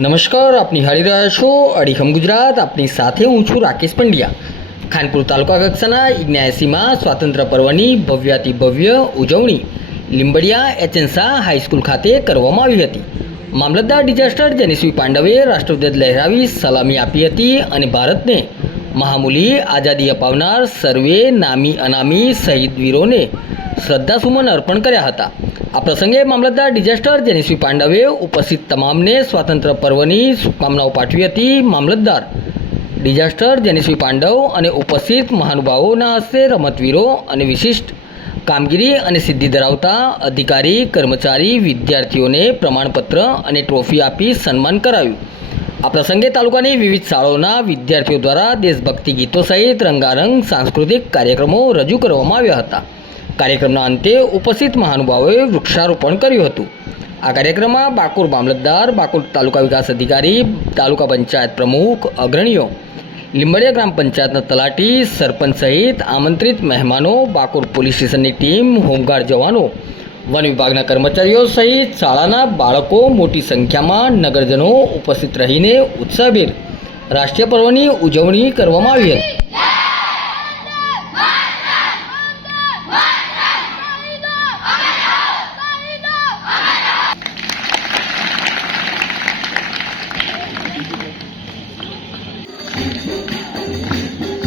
નમસ્કાર, આપ નિહાળી રહ્યા છો અડીખમ ગુજરાત. આપની સાથે હું છું રાકેશ પંડ્યા. ખાનપુર તાલુકા કક્ષાના ઇગ્નાએસીમાં સ્વાતંત્ર્ય પર્વની ભવ્યાતિ ભવ્ય ઉજવણી લીંબડિયા એચએનસા હાઈસ્કૂલ ખાતે કરવામાં આવી હતી. મામલતદાર ડિઝાસ્ટર જેનેશ્વી પાંડવે રાષ્ટ્રધ્વજ લહેરાવી સલામી આપી હતી અને ભારતને મહામૂલી આઝાદી અપાવનાર સર્વે નામી અનામી શહીદ વીરોને શ્રદ્ધાસુમન અર્પણ કર્યા હતા. આ પ્રસંગે મામલતદાર ડિઝાસ્ટર જેનેશ્વી પાંડવે ઉપસ્થિત તમામને સ્વાતંત્ર્ય પર્વની શુભકામનાઓ પાઠવી હતી મામલતદાર. ડિઝાસ્ટર જેનેશ્વી પાંડવ અને ઉપસ્થિત મહાનુભાવોના હસ્તે રમતવીરો અને વિશિષ્ટ કામગીરી અને સિદ્ધિ ધરાવતા અધિકારી, કર્મચારી, વિદ્યાર્થીઓને પ્રમાણપત્ર અને ટ્રોફી આપી સન્માન કરાયું. આ પ્રસંગે તાલુકાની વિવિધ શાળાઓના વિદ્યાર્થીઓ દ્વારા દેશભક્તિ ગીતો સહિત રંગારંગ સાંસ્કૃતિક કાર્યક્રમો રજૂ કરવામાં આવ્યા હતા. કાર્યક્રમના અંતે ઉપસ્થિત મહાનુભાવોએ વૃક્ષારોપણ કર્યું હતું. આ કાર્યક્રમમાં બાકુર મામલતદાર બાકુર તાલુકા વિકાસ અધિકારી, તાલુકા પંચાયત પ્રમુખ, અગ્રણીઓ, લીંબડિયા ગ્રામ પંચાયતના તલાટી, સરપંચ સહિત આમંત્રિત મહેમાનો, બાકુર પોલીસ સ્ટેશનની ટીમ, હોમગાર્ડ જવાનો, વન વિભાગના કર્મચારીઓ સહિત શાળાના બાળકો મોટી સંખ્યામાં નગરજનો ઉપસ્થિત રહીને ઉત્સાહભેર રાષ્ટ્રીય પર્વની ઉજવણી કરવામાં આવી હતી. 何?